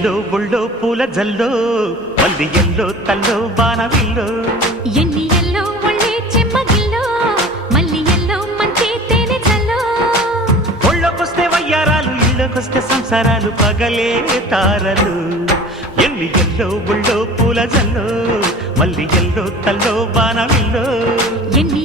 yellow ఒళ్ళో పూల జల్లో మల్లి yellow తల్లో బాణవిల్లో ఎన్ని ఎల్లో ఒళ్ళే చెమ్మగిల్లో మల్లి ఎల్లో మంచి తేనె చల్లో ఒళ్ళోకొస్తే వయ్యారాలు ఇళ్ళకొస్తే సంసారాలు పగలే తారలు ఎన్ని ఎల్లో ఒళ్ళో పూల జల్లో మల్లి ఎల్లో తల్లో బాణవిల్లో ఎన్ని